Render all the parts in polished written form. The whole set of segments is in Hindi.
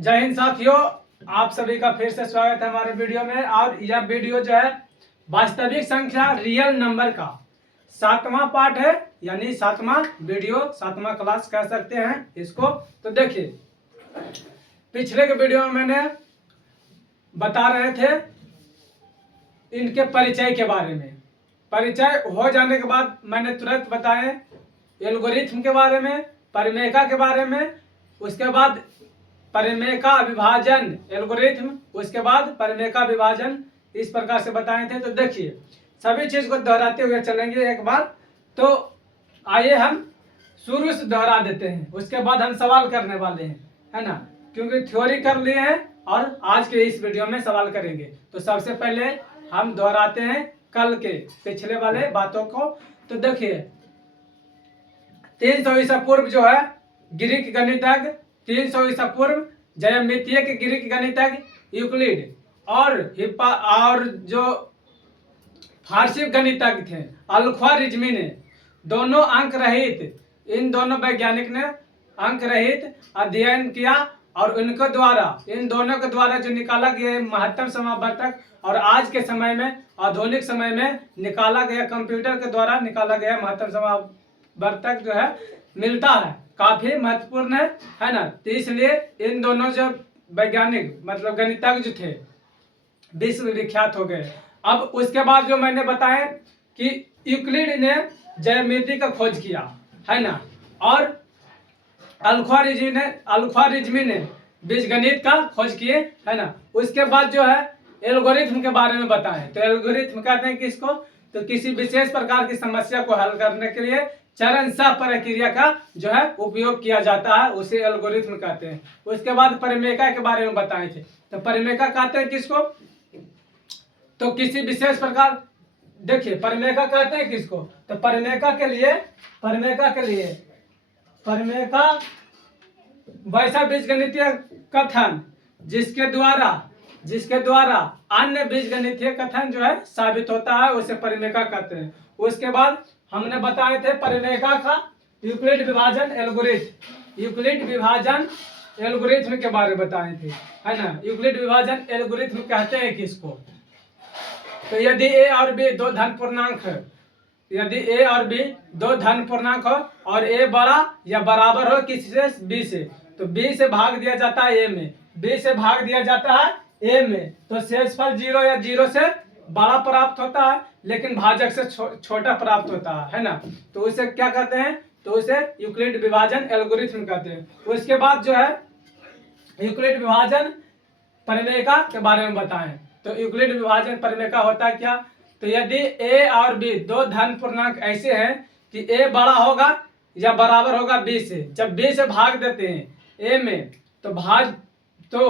जय हिंद साथियों, आप सभी का फिर से स्वागत है हमारे वीडियो में। और यह वीडियो जो है वास्तविक संख्या रियल नंबर का 7वां पार्ट है, यानी 7वां वीडियो, 7वां क्लास कह सकते हैं इसको। तो देखिए, पिछले के वीडियो में मैंने बता रहे थे इनके परिचय के बारे में। परिचय हो जाने के बाद मैंने तुरंत बताए एल्गोरिथम के बारे में, परिमेका के बारे में, उसके बाद परिमेका विभाजन एल्गोरिथम, उसके बाद परिमेका विभाजन, इस प्रकार से बताए थे। तो देखिए, सभी चीज को दोहराते हुए चलेंगे एक बार। तो आइए हम शुरू से दोहरा देते हैं, उसके बाद हम सवाल करने वाले हैं, है ना, क्योंकि थ्योरी कर लिए हैं और आज के इस वीडियो में सवाल करेंगे। तो सबसे पहले हम दोहराते हैं कल के पिछले वाले बातों को। तो देखिए, 300 ईसा पूर्व जो है ग्रीक गणितज्ञ, 300 ईसा पूर्व ज्यामितीय के ग्रीक गणितज्ञ यूक्लिड और जो फारसी गणितज्ञ थे अल-ख्वारिज़मी ने, दोनों अंक रहित, इन दोनों वैज्ञानिक ने अंक रहित अध्ययन किया और उनके द्वारा, इन दोनों के द्वारा जो निकाला गया महत्तम समावर्तक और आज के समय में, आधुनिक समय में निकाला गया कंप्यूटर के द्वारा निकाला गया महत्तम समावर्तक जो है मिलता है, काफी महत्वपूर्ण है ना। तो इसलिए इन दोनों जो वैज्ञानिक मतलब गणितज्ञ जो थे विश्व विख्यात हो गए। अब उसके बाद जो मैंने बताया कि यूक्लिड ने ज्यामिति का खोज किया, है ना, और अल-ख्वारिज़मी ने बीजगणित का खोज किए, है ना। उसके बाद जो है एल्गोरिथम के बारे में बताएं। तो एल्गोरिथम कहते हैं किसको? तो किसी विशेष प्रकार की समस्या को हल करने के लिए चरण सह प्रक्रिया का जो है उपयोग किया जाता है, उसे एल्गोरिथम कहते हैं। उसके बाद परिमेका के बारे में बताए थे। तो परिमेका कहते हैं किसको? तो किसी विशेष प्रकार, देखिए परिमेका कहते हैं किसको? तो परिमेका वैसा बीजगणितीय कथन जिसके द्वारा अन्य बीजगणितीय कथन जो है साबित होता है, उसे परिमेका कहते हैं। उसके बाद हमने बताए थे परिमेका का यूक्लिड विभाजन एल्गोरिथम के बारे में बताए थे, है ना। यूक्लिड विभाजन एल्गोरिथम कहते हैं किसको? तो यदि a और b दो धन पूर्णांक है, यदि a और b दो धन पूर्णांक हो और a बड़ा या बराबर हो किसी से b से, तो b से भाग दिया जाता है a में, b से भाग दिया जाता है a में, तो शेषफल 0 या 0 से बड़ा प्राप्त होता है, लेकिन भाजक से छोटा प्राप्त होता है ना। तो उसे क्या कहते हैं? तो उसे यूक्लिड विभाजन एल्गोरिथम कहते हैं। उसके बाद जो है यूक्लिड विभाजन परिमेका के बारे में बताएं। तो यूक्लिड विभाजन परिमेका होता है क्या? तो यदि a और b दो धन पूर्णांक ऐसे हैं कि a बड़ा होगा या बराबर होगा b से, जब b से भाग देते हैं a में, तो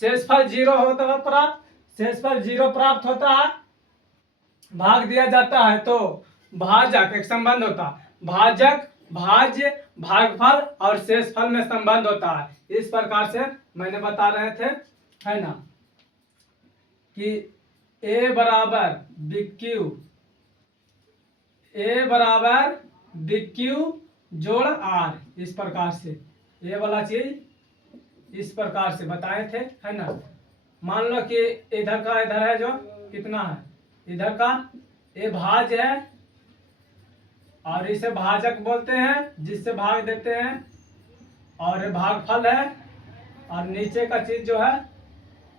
शेषफल 0 होता है, शेषफल 0 प्राप्त होता है, भाग दिया जाता है, तो भाजक एक संबंध होता है, भाजक भाज्य भागफल और शेषफल में संबंध होता है। इस प्रकार से मैंने बता रहे थे, है ना, कि a बराबर BQ जोड़ R, इस प्रकार से ये वाला चीज इस प्रकार से बताए थे, है ना। मान लो कि इधर का इधर है, जो कितना है, इधर का a भाज्य है और इसे भाजक बोलते हैं जिससे भाग देते हैं, और ये भागफल है, और नीचे का चीज जो है,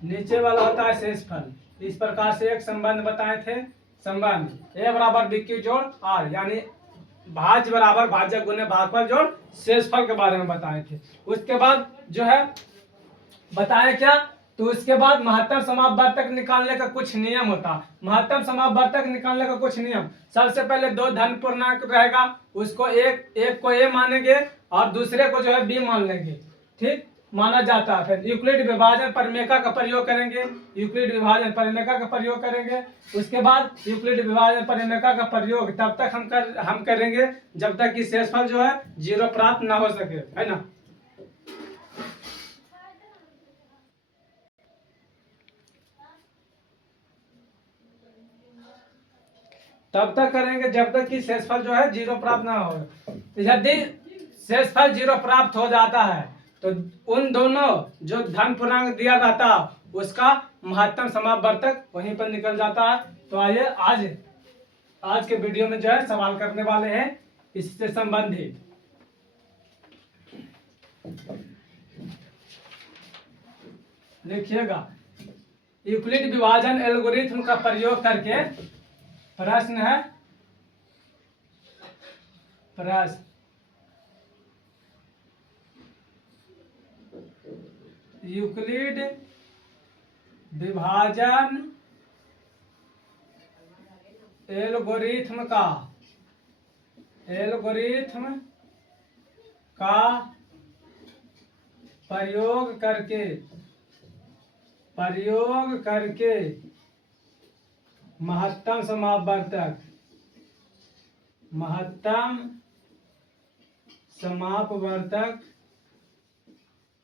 नीचे वाला होता है शेषफल। इस प्रकार से एक संबंध बताए थे, संबंध a बराबर BQ जोड़ R, यानी भाज्य बराबर भाजक गुने भागफल जोड़ शेषफल के बारे में बताए थे। उसके बाद जो है बताया क्या? तो उसके बाद महत्तम समावर्तक निकालने का कुछ नियम होता है। महत्तम समावर्तक निकालने का कुछ नियम, सबसे पहले दो धन पूर्णांक रहेगा, उसको एक को a मानेंगे और दूसरे को जो है b मान लेंगे, ठीक माना जाता है। फिर यूक्लिड विभाजन परिमेका का प्रयोग करेंगे, उसके बाद यूक्लिड विभाजन परिमेका का प्रयोग तब तक हम करेंगे जब तक कि शेषफल जो है 0 प्राप्त ना हो सके, है ना। तब तक करेंगे जब तक कि शेषफल जो है 0 प्राप्त ना हो। यदि शेषफल 0 प्राप्त हो जाता है तो उन दोनों जो धन पूर्णांक दिया रहता उसका महत्तम समापवर्तक वहीं पर निकल जाता है। तो आइए आज के वीडियो में जो है सवाल करने वाले हैं इससे संबंधित। लिखिएगा, यूक्लिड विभाजन एल्गोरिथ्म का प्रयोग करके प्रश्न है, यूक्लिड विभाजन एल्गोरिथ्म का प्रयोग करके महत्तम समापवर्तक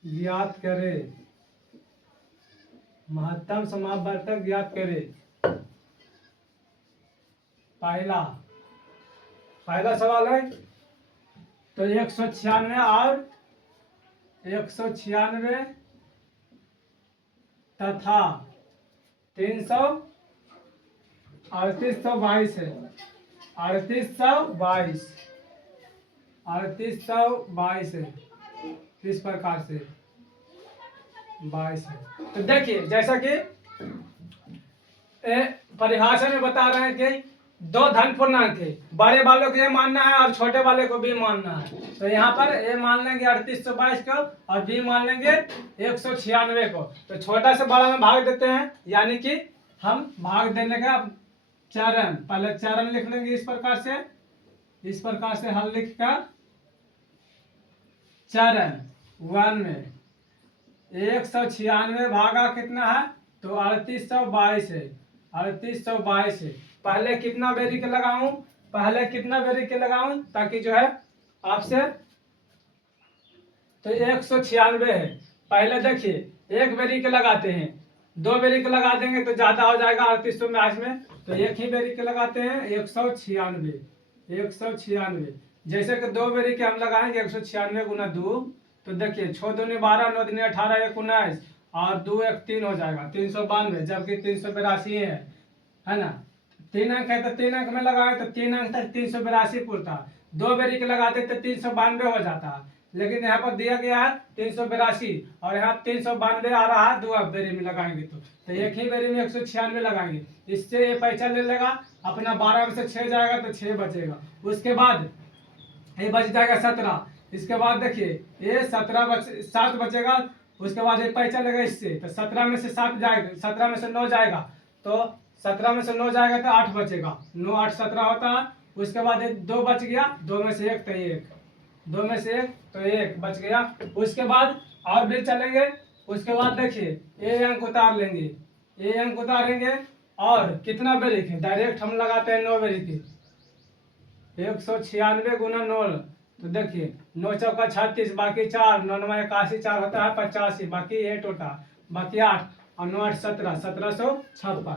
ज्ञात करें। महत्तम समापवर्तक ज्ञात करें। पहला सवाल है तो 196 और 196 तथा 3822 है। 3822 है, किस प्रकार से 22 है। तो देखिए जैसा कि परिभाषा में बता रहे हैं कि दो धन पूर्णांक है, बड़े वालों को ये मानना है और छोटे वाले को भी मानना है। तो यहाँ पर ए मान लेंगे 3822 को और बी मान लेंगे 196 को। तो छोटा से बड़ा में भाग देते हैं, यानी कि हम भाग देने का चरण, पहले चरण लिख लेंगे इस प्रकार से हल लिखकर चरण 1 में 196 भागा कितना है तो 3822 है। 3822 है। पहले कितना बेरी के लगाऊं ताकि जो है आपसे, तो 196 है। पहले देखिए एक बेरी के लगाते हैं, दो बेरी के लगा देंगे तो ज्यादा हो जाएगा 3822 में, तो एक ही बेरी के लगाते हैं 196। जैसे कि दो बेरी के हम लगाएंगे 196 गुना 2, तो देखिए 6 दूनी 12, 9 दूनी 18, 1 19 और 2 1 3 हो जाएगा 392, जबकि 382 है ना। 3 अंक है तो 3 अंक में लगाए तो 3 अंक तक 382 पूरता। दो बेरी के लगाते तो 392 हो जाता है, लेकिन यहाँ पर दिया गया है 382 और यहाँ 392 आ रहा है। दो बेरी में लगाएंगे तो एक ही बेरी में 196 लगाएंगे, इससे ये पैसा ले लेगा अपना। 12 में से 6 जाएगा तो 6 बचेगा, उसके बाद ये बच जाएगा 17। इसके बाद देखिए ये 7 बचेगा, उसके बाद ये पैसा लेगा इससे, तो 17 में से 7 जाएगा, 17 में से 9 जाएगा, तो 17 में से 9 जाएगा तो 8 बचेगा। 9 8 17 होता है। उसके बाद 2 बच गया, 2 में से 1 तो 1, 2 में से 1 तो 1 बच गया। उसके बाद और भी चलेंगे। उसके बाद देखिए ए अंक उतारेंगे और कितना बेरी के डायरेक्ट हम लगाते हैं 9 बेरी के। 196 गुना 9, तो देखिए 9 चौका 36, बाकी 4, 9 9 81, 4 होता है 85, बाकी ये टोटा, बाकी 8 और 9 8 17, 1756।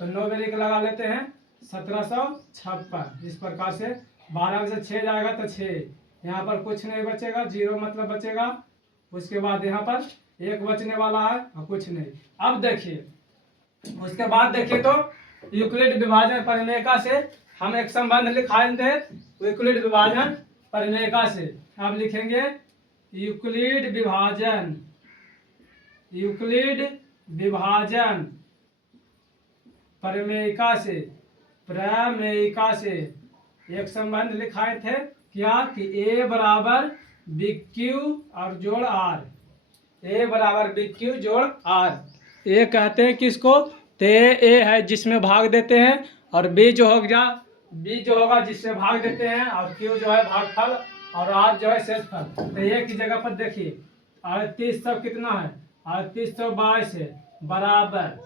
तो 9 बेरी के लगा लेते हैं 1756। इस प्रकार से 12 में से 6 जाएगा तो 6, यहाँ पर कुछ नहीं बचेगा, 0 मतलब बचेगा। उसके बाद यहाँ पर 1 बचने वाला है और कुछ नहीं। अब देखिए उसके बाद देखिए तो यूक्लिड विभाजन परिमेयका से हम एक संबंध लिखाएंगे। यूक्लिड विभाजन परिमेयका से हम लिखेंगे यूक्लिड विभाजन प्रमेयिका से एक संबंध लिखाए थे क्या कि a बराबर BQ और जोड़ R, a बराबर BQ जोड़ R। a कहते हैं किसको, तो a है जिसमें भाग देते हैं और b जो होगा जिससे भाग देते हैं, और q जो है भागफल और r जो है शेषफल। तो a की जगह पर देखिए 3800 कितना है 3822 है बराबर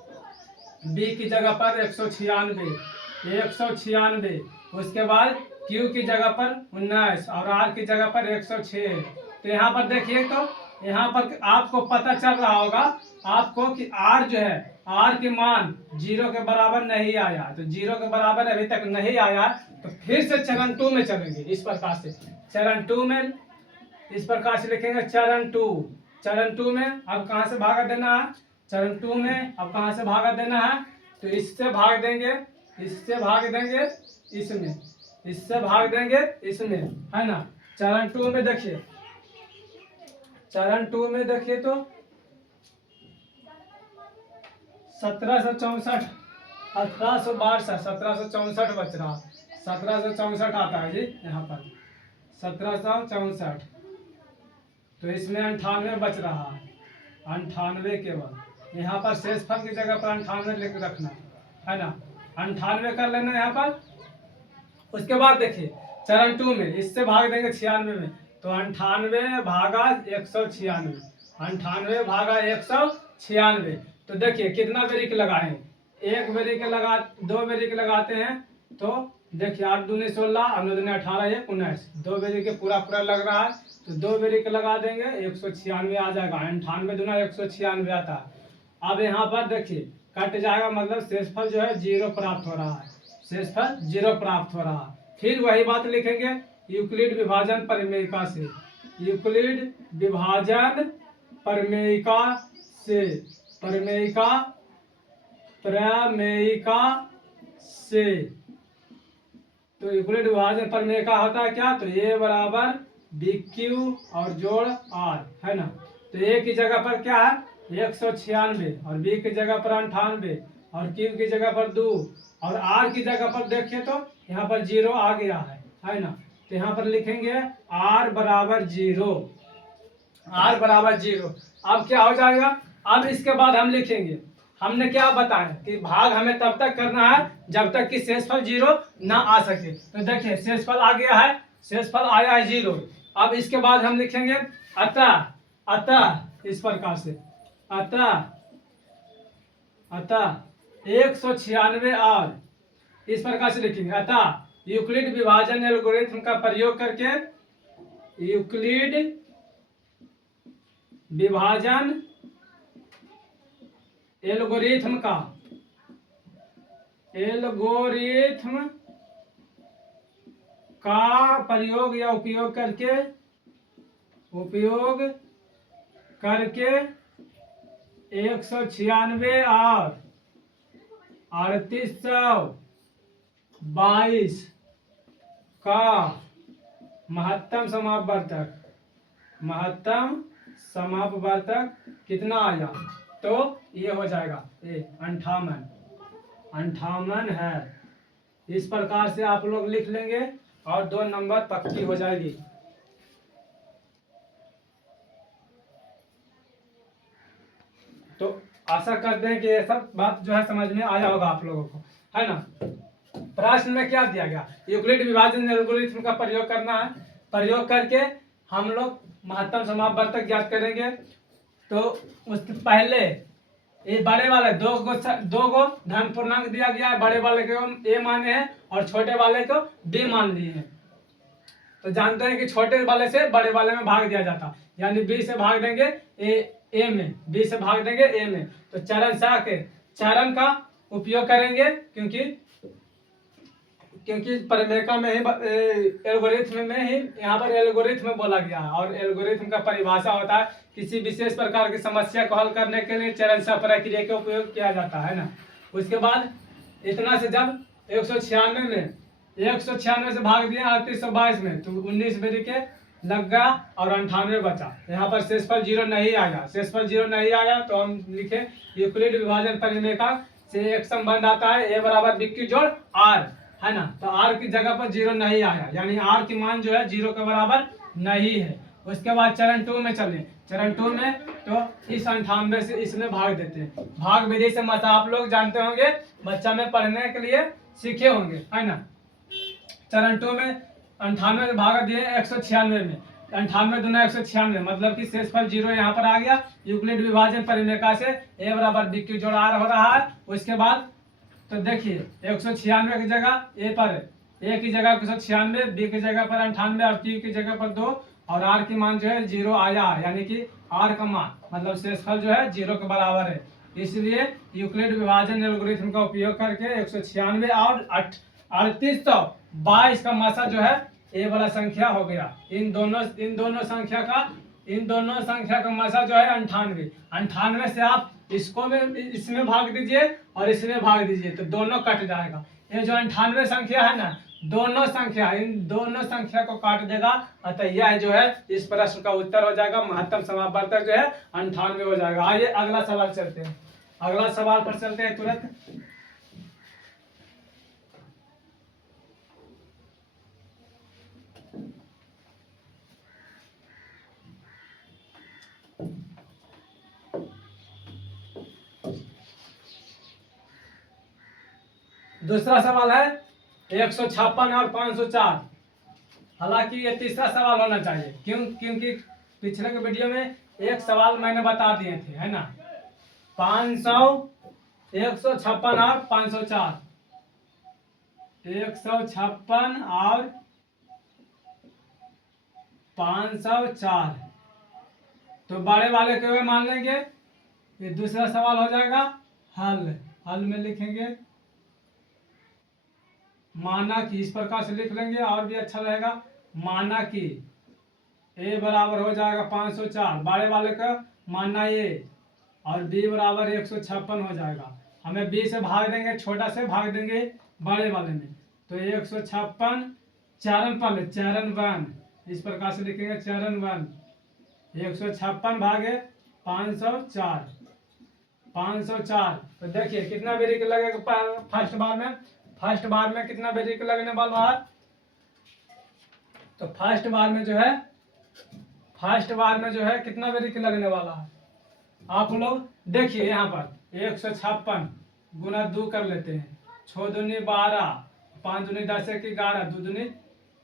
b की जगह पर 196। उसके बाद q की जगह पर 19 और r की जगह पर 106 है। तो यहाँ पर देखिए तो यहाँ पर आपको पता चल रहा होगा आपको कि r जो है r के मान 0 के बराबर नहीं आया, तो 0 के बराबर अभी तक नहीं आया, तो फिर से चरण 2 में चलेंगे। इस प्रकार से चरण 2 में इस प्रकार से लिखेंगे चरण 2। चरण 2 में अब कहाँ से भागा देना है, चरण 2 में अब कहाँ से भागा देना है, तो इससे भाग देंगे, इससे भाग देंगे इसमें, इससे भाग देंगे इसमें, है ना। चरण 2 में देखिए, चरण 2 में देखिए तो 1764, 1862, 1764 बच रहा, 1764 आता है जी यहाँ पर 1764। तो इसमें 98 बच रहा है, 98 केवल यहाँ पर शेषफल की जगह पर 98 लिख रखना है ना, 98 कर लेना यहाँ पर। उसके बाद देखिए चरण 2 में इससे भाग देंगे 96 में, तो 98 भागा 196, 98 भागा 196। तो देखिए कितना ब्रेक लगाए, एक ब्रेक लगा, दो ब्रेक लगाते हैं तो देखिए 8 दूनी 16 और 9 दूनी 18 1 19, दो ब्रेक पूरा पूरा लग रहा है, तो दो ब्रेक लगा देंगे 196 आ जाएगा, 98 दूना 196 आता है। अब यहाँ पर देखिए कट जाएगा, मतलब शेषफल जो है 0 प्राप्त हो रहा है, शेषफल 0 प्राप्त हो रहा है। फिर वही बात लिखेंगे यूक्लिड विभाजन परिमेयिका से, यूक्लिड विभाजन परिमेयिका से, परिमेयिका प्रमेयिका से। तो यूक्लिड विभाजन परिमेयिका होता है क्या, तो ए बराबर बी क्यू और जोड़ आर, है ना। तो ए की जगह पर क्या है 196 और बी की जगह पर 98 और क्यू की जगह पर 2 और आर की जगह पर देखिए तो यहाँ पर 0 आ गया है ना। तो यहाँ पर लिखेंगे आर बराबर 0, आर बराबर 0। अब क्या हो जाएगा, अब इसके बाद हम लिखेंगे, हमने क्या बताया कि भाग हमें तब तक करना है जब तक कि शेषफल 0 ना आ सके। तो देखिए शेषफल आ गया है, शेषफल आया है 0। अब इसके बाद हम लिखेंगे अतः, अतः इस प्रकार से, अतः, अतः 196 और इस प्रकार से लिखेंगे, अतः यूक्लिड विभाजन एल्गोरिथम का प्रयोग करके, यूक्लिड विभाजन एल्गोरिथम का, एल्गोरिथम का प्रयोग या उपयोग करके, उपयोग करके 196 और 3822 का महत्तम समापवर्तक, महत्तम समापवर्तक कितना आया, तो ये हो जाएगा ये 58, 58 है। इस प्रकार से आप लोग लिख लेंगे और 2 नंबर पक्की हो जाएगी। तो आशा करते हैं कि ये सब बात जो है समझ में आया होगा आप लोगों को, है ना। प्रश्न में क्या दिया गया, यूक्लिड विभाजन एल्गोरिथम का प्रयोग करना है, प्रयोग करके हम लोग महत्तम समापवर्तक ज्ञात करेंगे। तो उसके पहले ये बड़े वाले दो गो धन पूर्णांक दिया गया है, बड़े वाले को ए माने हैं और छोटे वाले को बी मान लिए हैं। तो जानते हैं कि छोटे वाले से बड़े वाले में भाग दिया जाता, यानी बी से भाग देंगे ए में, बी से भाग देंगे ए में। तो चरण सा के चरण का उपयोग करेंगे, क्योंकि परिमेयिका में ही एल्गोरिथम में ही यहाँ पर एल्गोरिथम बोला गया है, और एल्गोरिथम का परिभाषा होता है किसी विशेष प्रकार की समस्या को हल करने के लिए चरण सा प्रक्रिया का उपयोग किया जाता है ना। उसके बाद इतना से जब 196 में 196 से भाग दिया 3822 में, तो 19 बेरी के लग गया और 98 बचा। यहाँ पर शेषफल 0 नहीं आया, शेषफल 0 नहीं आया तो हम लिखे यूक्लिड विभाजन परिमेयिका से एक संबंध आता है ए बराबर बी क्यू जोड़ आर, है ना। तो आर की जगह पर 0 नहीं आया, यानी आर की मान जो है 0 के बराबर नहीं है। उसके बाद चरण 2 में चले, चरण 2 में तो इस 98 से इसमें भाग देते हैं। भाग विधि से मत आप लोग जानते होंगे, बच्चा में पढ़ने के लिए सीखे होंगे, है ना। चरण 2 में 98 भाग दिए 196 में, 98 दूना 196, मतलब कि शेषफल 0 यहाँ पर आ गया। यूक्लिड विभाजन परिमेयिका से ए बराबर बी क्यू जोड़ आर हो रहा है। उसके बाद तो देखिए 196 की जगह ए पर, ए की जगह 196, बी की जगह पर 98 और क्यू की जगह पर 2 और आर की मान जो है 0 आया, यानी कि आर का मान मतलब शेषफल जो है 0 के बराबर है। इसलिए यूक्लिड विभाजन एल्गोरिथम का उपयोग करके 196 और 3822 का मासा जो है ए वाला संख्या हो गया। इन दोनों संख्या का मसा जो है 98। 98 से आप इसको में इसमें भाग दीजिए और इसमें भाग दीजिए तो दोनों कट जाएगा। ये जो 98 संख्या है ना, इन दोनों संख्या को काट देगा। अतः यह जो है इस प्रश्न का उत्तर हो जाएगा। महत्तम समापवर्तक जो है 98 हो जाएगा। आइए अगला सवाल चलते हैं। अगला सवाल पर चलते हैं तुरंत। दूसरा सवाल है 156 और 504। हालांकि ये तीसरा सवाल होना चाहिए, क्योंकि पिछले के वीडियो में एक सवाल मैंने बता दिए थे, है ना। 500, 156 और 504। 156 और 504 तो बड़े वाले के हुए मान लेंगे। ये दूसरा सवाल हो जाएगा हल में लिखेंगे माना कि, इस प्रकार से लिख लेंगे और भी अच्छा रहेगा। माना कि ए बराबर हो जाएगा 504, बड़े वाले का मानना ए, और बी बराबर 156 हो जाएगा। हमें बी से भाग देंगे, छोटा से भाग देंगे बड़े वाले में, तो 156 चरण पहले चरण 1, इस प्रकार से लिखेंगे चरण 1। 156 भागे 504। 504 तो देखिए कितना बेरीक लगेगा फर्स्ट बार में कितना बेरीक लगने वाला है। तो फर्स्ट बार में जो है कितना बेरीक लगने वाला है। आप लोग देखिए यहाँ पर 156 गुना 2 कर लेते हैं। 6 दूनी 12, 5 दूनी 10, 1 11, 2 दूनी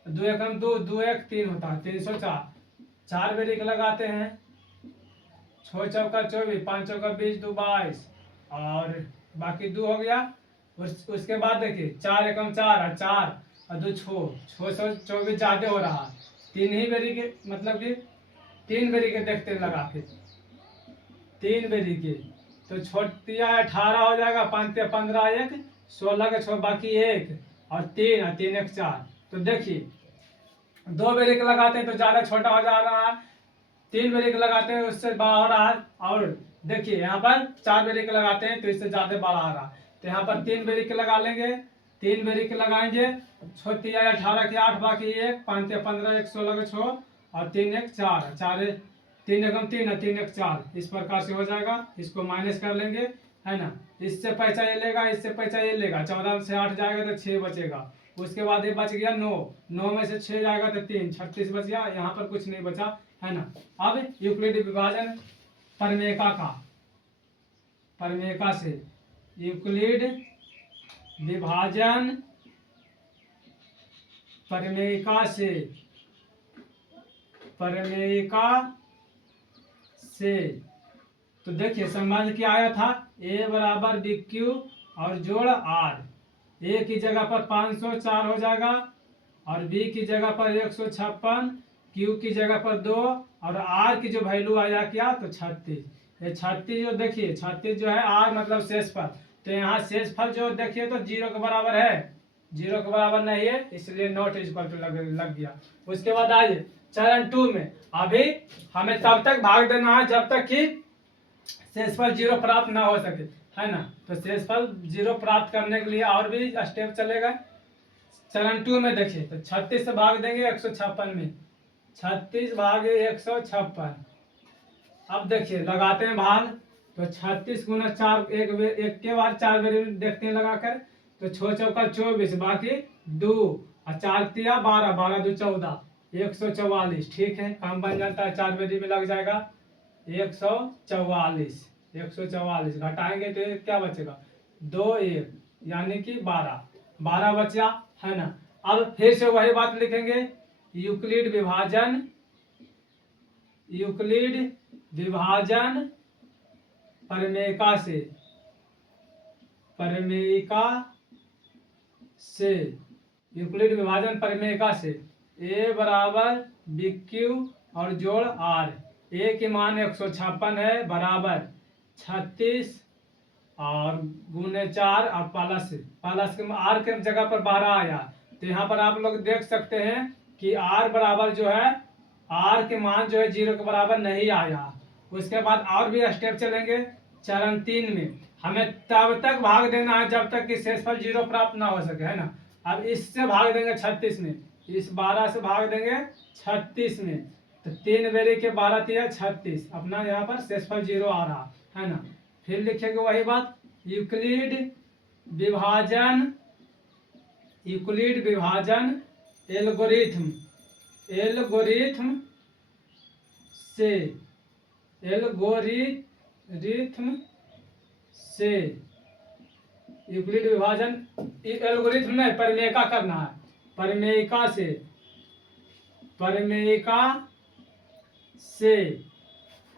2 एकम 2, 2 1 3 होता है 304। 4 बेरीक लगाते हैं। 6 चौका 24, 5 चौका 20, 2 22 और बाकी 2 हो गया। उसके बाद देखिए 4 एकम 4 और 4 और 2 624 ज्यादा हो रहा। 3 ही बेरी के मतलब कि 3 बेरी के देखते हैं लगा के 3 बेरी के तो छोटिया 18 हो जाएगा। 5 15 1 16 के 6 बाकी 1 और 3 और 3 1 4। तो देखिए 2 बेरी के लगाते हैं तो ज्यादा छोटा हो जा रहा है। 3 बेरी के लगाते हैं उससे बड़ा हो रहा है। और देखिए यहाँ पर 4 बेरी के लगाते हैं तो इससे ज्यादा बड़ा आ रहा है। तो यहाँ पर 3 बेरी के लगा लेंगे। 3 बेरी के लगाएंगे। छोटी 18 के 8 बाकी 1, 5 15 1 16 के 6 और 3 1 4 4 3 एकम 3 और 3 1 4। इस प्रकार से हो जाएगा। इसको माइनस कर लेंगे, है ना। इससे पैसा ये लेगा, इससे पैसा ये लेगा। 14 से 8 जाएगा तो 6 बचेगा। उसके बाद ये बच गया 9 में से 6 जाएगा तो 3, 36 बच गया। यहाँ पर कुछ नहीं बचा, है ना। अब यूक्लिड विभाजन परमेका से यूक्लिड विभाजन परमेका से तो देखिए संबंध क्या आया था। ए बराबर बी क्यू और जोड़ आर। ए की जगह पर 504 हो जाएगा और बी की जगह पर 156, क्यू की जगह पर 2 और आर की जो वैल्यू आया क्या तो 36। ये 36 जो देखिए 36 जो है आर मतलब शेषफल। तो यहाँ शेषफल जो देखिए तो 0 के बराबर है, 0 के बराबर नहीं है, इसलिए नॉट इक्वल टू लग गया। उसके बाद आइए चरण 2 में। अभी हमें तब तक भाग देना है जब तक कि शेषफल 0 प्राप्त ना हो सके, है ना। तो शेषफल 0 प्राप्त करने के लिए और भी स्टेप चलेगा। चरण 2 में देखिए तो 36 से भाग देंगे 156 में। 36 भागे 156। अब देखिए लगाते हैं भाग। तो 36 गुना 4 एक के बाद 4 बेर देखते हैं लगाकर। तो 6 चौका 24 बाकी 2 और 4 तिया 12, 12 2 14, 144। ठीक है, काम बन जाता है। 4 बेरी में लग जाएगा 144 घटाएंगे तो क्या बचेगा 2 1 यानी कि 12 बचा, है ना। अब फिर से वही बात लिखेंगे। यूक्लिड विभाजन परमेका से यूक्लिड विभाजन परमेका से ए बराबर बी क्यू और जोड़ आर। ए की मान 156 है बराबर 36 और गुने 4 और प्लस के आर के जगह पर 12 आया। तो यहाँ पर आप लोग देख सकते हैं कि आर बराबर जो है आर के मान जो है 0 के बराबर नहीं आया। उसके बाद और भी स्टेप चलेंगे। चरण 3 में हमें तब तक भाग देना है जब तक कि शेषफल 0 प्राप्त ना हो सके, है ना। अब इससे भाग देंगे 36 में, इस 12 से भाग देंगे 36 में, तो 3 बेरी के 12 तिया 36, अपना यहाँ पर शेषफल 0 आ रहा है ना। फिर लिखेंगे वही बात, यूक्लिड विभाजन एल्गोरिथम से यूक्लिड विभाजन एल्गोरिथम में परिमेयिका करना है, परिमेयिका से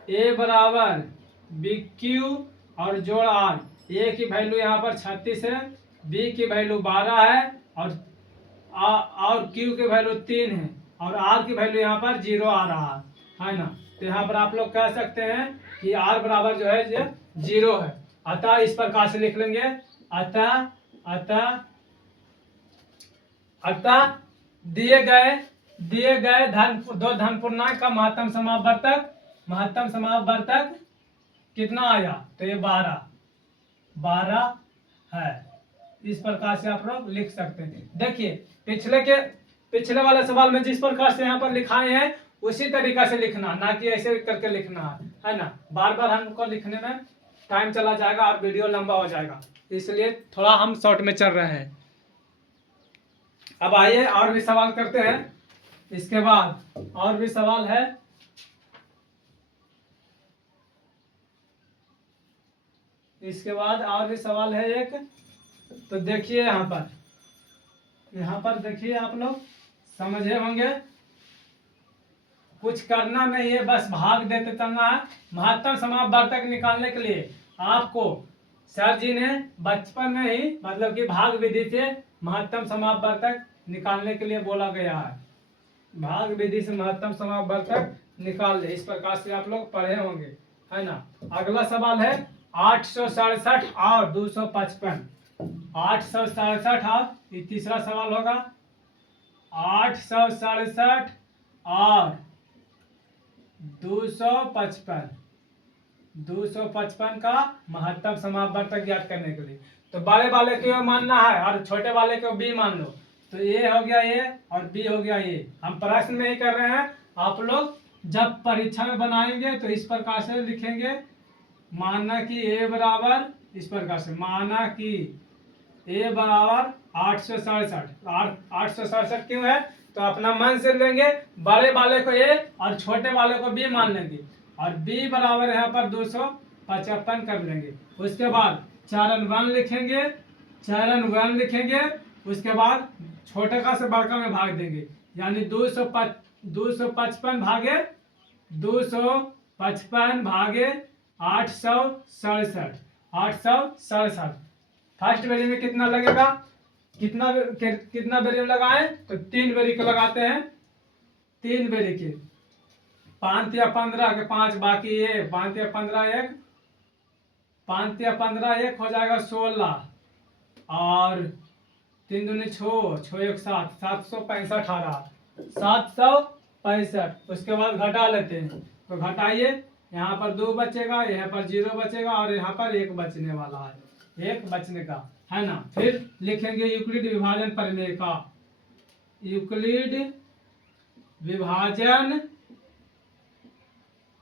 ए बराबर बी क्यू और जोड़ आर। ए की वैल्यू यहाँ पर 36 है, बी की वैल्यू 12 है और क्यू की वैल्यू 3 है और आर की वैल्यू यहाँ पर 0 आ रहा है ना। तो यहाँ पर आप लोग कह सकते हैं कि आर बराबर जो है 0 है। अतः इस प्रकार से लिख लेंगे, अतः दिए गए दो धन पूर्णांक का महत्तम समापवर्तक कितना आया, तो ये 12 है। इस प्रकार से आप लोग लिख सकते हैं। देखिए पिछले वाले सवाल में जिस प्रकार से यहाँ पर लिखाए हैं उसी तरीका से लिखना, ना कि ऐसे करके लिखना है ना। बार बार हमको लिखने में टाइम चला जाएगा और वीडियो लंबा हो जाएगा, इसलिए थोड़ा हम शॉर्ट में चल रहे हैं। अब आइए और भी सवाल करते हैं। इसके बाद और भी सवाल है। एक, तो देखिए यहाँ पर देखिए, आप लोग समझे होंगे, कुछ करना नहीं है, बस भाग देते चलना है। महत्तम समापवर्तक निकालने के लिए आपको सर जी ने बचपन में ही मतलब कि भाग विधि से महत्तम समापवर्तक निकालने के लिए बोला गया है। भाग विधि से महत्तम समापवर्तक निकाल ले, इस प्रकार से आप लोग पढ़े होंगे, है ना। अगला सवाल है 867 और 255। 867 और ये तीसरा सवाल होगा, 867 और 255 का महत्तम समापवर्तक ज्ञात करने के लिए तो बड़े वाले को मानना है और छोटे वाले को बी मान लो। तो ए हो गया ए और बी हो गया ए। हम प्रश्न में ही कर रहे हैं, आप लोग जब परीक्षा में बनाएंगे तो इस प्रकार से लिखेंगे, माना कि ए बराबर, इस प्रकार से माना कि ए बराबर 867 क्यों है, तो अपना मन से लेंगे, बड़े वाले को ए और छोटे वाले को बी मान लेंगे और बी बराबर यहाँ पर 255 कर लेंगे। उसके बाद चरण 1 लिखेंगे, उसके बाद छोटे का से बड़का में भाग देंगे, यानी 255 भागे 867। फर्स्ट बेरी में कितना लगेगा, कितना बेरी में लगाए, तो 3 बेरी को लगाते हैं। 3 बेरी के 5 या 15 के 5 बाकी ये 5 या 15 1 हो जाएगा 16 और 3 दूनी 6 1 7 765 आ रहा 765। उसके बाद घटा लेते हैं, तो घटाइए, यहाँ पर 2 बचेगा, यहाँ पर 0 बचेगा और यहाँ पर 1 बचने वाला है, 1 बचने का, है ना। फिर लिखेंगे यूक्लिड विभाजन परिमेयिका, यूक्लिड विभाजन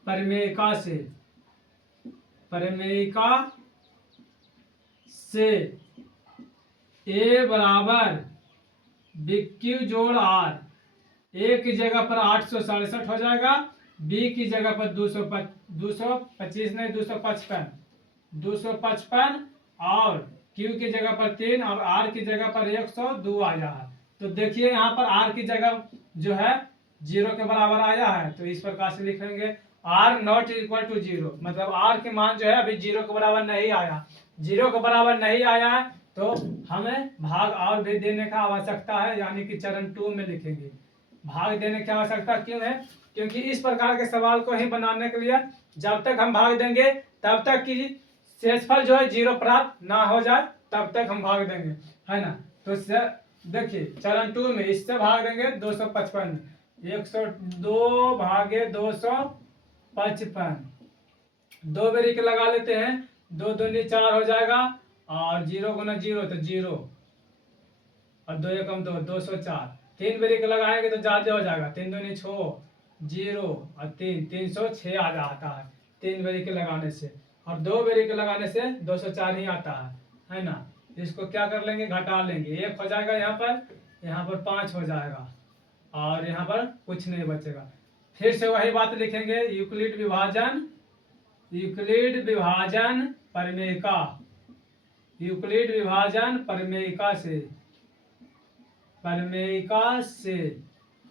परिमेयिका से ए बराबर बी क्यू जोड़ आर। ए की जगह पर 867 हो जाएगा, बी की जगह पर 225 नहीं 255 और क्यू की जगह पर 3 और आर की जगह पर 102 आया है। तो देखिए यहाँ पर आर की जगह जो है 0 के बराबर आया है, तो इस प्रकार से लिखेंगे आर नॉट इक्वल टू 0, मतलब आर के मान जो है अभी 0 के बराबर नहीं आया। 0 के बराबर नहीं आया है तो हमें भाग और भी देने का आवश्यकता है, यानी कि चरण 2 में लिखेंगे। भाग देने की आवश्यकता क्यों है, क्योंकि इस प्रकार के सवाल को ही बनाने के लिए जब तक हम भाग देंगे तब तक कि शेषफल जो है 0 प्राप्त ना हो जाए तब तक हम भाग देंगे, है ना। तो देखिए चरण 2 में इससे भाग देंगे 255, 102 भागे 255, 2 बेरी के लगा लेते हैं, 2 दूनी 4 हो जाएगा, और 0 गुना 0 तो 0, और 2 एकम 2, 204, 3 बेरी के लगाएंगे तो ज्यादा हो जाएगा, 3 दूनी 6, 0 और 3, 306 आ जाता है 3 बेरी के लगाने से, और 2 बेरी के लगाने से 204 ही आता है ना। इसको क्या कर लेंगे, घटा लेंगे, 1 हो जाएगा यहाँ पर 5 हो जाएगा, और यहाँ पर कुछ नहीं बचेगा। फिर से वही बात लिखेंगे, यूक्लिड विभाजन, यूक्लिड विभाजन परिमेयिका, यूक्लिड विभाजन परिमेयिका से, परिमेयिका से,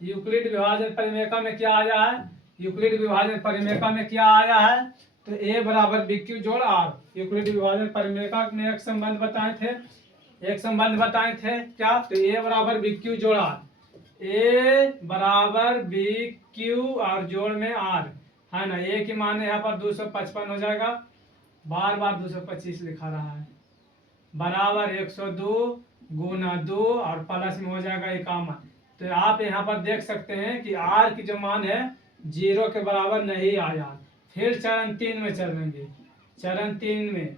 यूक्लिड विभाजन परिमेयिका में क्या आया है, यूक्लिड विभाजन परिमेयिका में क्या आया है, तो ए बराबर बी क्यू जोड़ आर। यूक्लिड विभाजन परिमेयिका में एक संबंध बताए थे, क्या, तो ए बराबर बी क्यू जोड़ आर, ए बराबर बी क्यू और जोड़ में आर, है ना। ए की मान यहाँ पर 255 हो जाएगा, बार बार 225 लिखा रहा है, बराबर 102 गुना 2 और प्लस में हो जाएगा 51। तो आप यहाँ पर देख सकते हैं कि आर की जो मान है 0 के बराबर नहीं आया। फिर चरण 3 में चलेंगे, चरण 3 में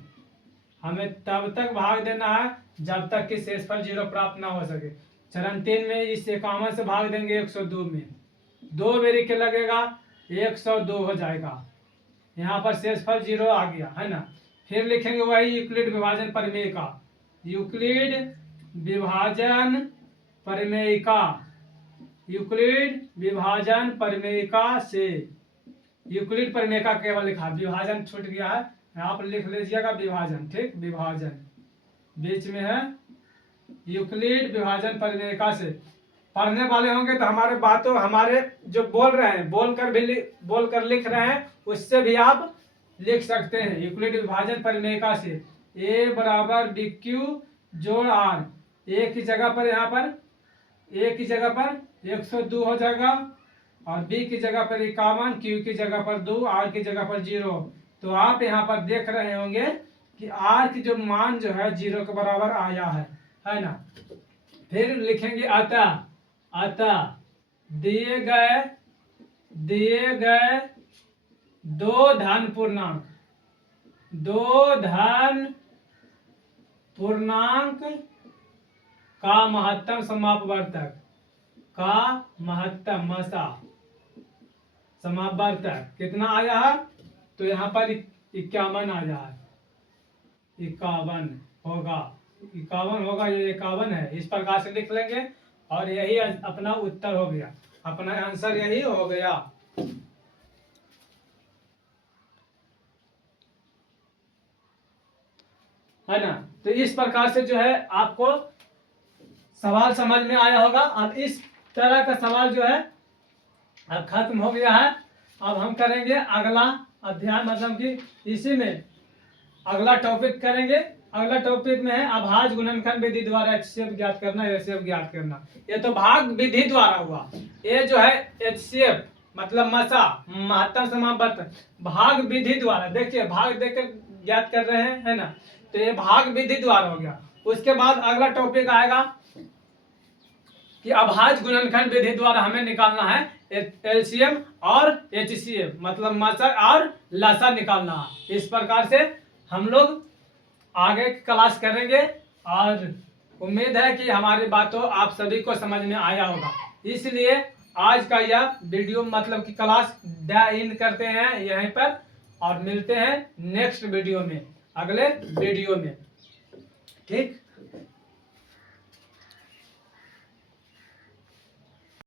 हमें तब तक भाग देना है जब तक कि शेषफल 0 प्राप्त ना हो सके। चरण 3 में इस 51 से भाग देंगे 102 में, 2 बेरी के लगेगा, 102 हो जाएगा, यहाँ पर शेषफल 0 आ गया, है ना। फिर लिखेंगे वही यूक्लिड विभाजन परिमेयिका, यूक्लिड विभाजन परिमेयिका, यूक्लिड विभाजन परिमेयिका से, यूक्लिड परिमेयिका केवल लिखा, विभाजन छूट गया है, आप लिख लीजिएगा विभाजन, ठीक, विभाजन बीच में है, यूक्लिड विभाजन परिमेयिका से। पढ़ने वाले होंगे तो हमारे बातों, हमारे जो बोल रहे हैं, बोल कर लिख रहे हैं, उससे भी आप लिख सकते हैं। यूक्लिड विभाजन परिमेयिका से ए बराबर बी क्यू जोड़ आर, ए की जगह पर, यहाँ पर ए की जगह पर 102 हो जाएगा, और बी की जगह पर 51, क्यू की जगह पर 2, आर की जगह पर 0। तो आप यहाँ पर देख रहे होंगे कि आर की जो मान जो है 0 के बराबर आया है ना। फिर लिखेंगे अतः दिए गए दो धन पूर्णांक का महत्तम समापवर्तक, का महत्तम मसा समापवर्तक कितना आया है, तो यहाँ पर 51 आया है, 51 होगा, 51 होगा, ये 51 है, इस प्रकार से लिख लेंगे, और यही अपना उत्तर हो गया, अपना आंसर यही हो गया। है ना। तो इस प्रकार से जो है आपको सवाल समझ में आया होगा। अब इस तरह का सवाल जो है अब खत्म हो गया है। अब हम करेंगे अगला अध्याय, मतलब कि इसी में अगला टॉपिक करेंगे। अगला टॉपिक में है अभाज्य गुणनखंड विधि द्वारा HCF ज्ञात करना, HCF ज्ञात करना। ये तो भाग विधि द्वारा हुआ, ये जो है HCF मतलब मसा महत्तम समापवर्तक भाग विधि द्वारा, देखिए भाग देकर ज्ञात कर रहे हैं, है ना। तो ये भाग विधि द्वारा हो गया। उसके बाद अगला टॉपिक आएगा कि अभाज्य गुणनखंड विधि द्वारा हमें निकालना है LCM और HCF मतलब मसा और लसा निकालना है। इस प्रकार से हम लोग आगे क्लास करेंगे, और उम्मीद है कि हमारी बातों आप सभी को समझ में आया होगा। इसलिए आज का यह वीडियो मतलब कि क्लास एंड करते हैं यहीं पर, और मिलते हैं नेक्स्ट वीडियो में, अगले वीडियो में, ठीक।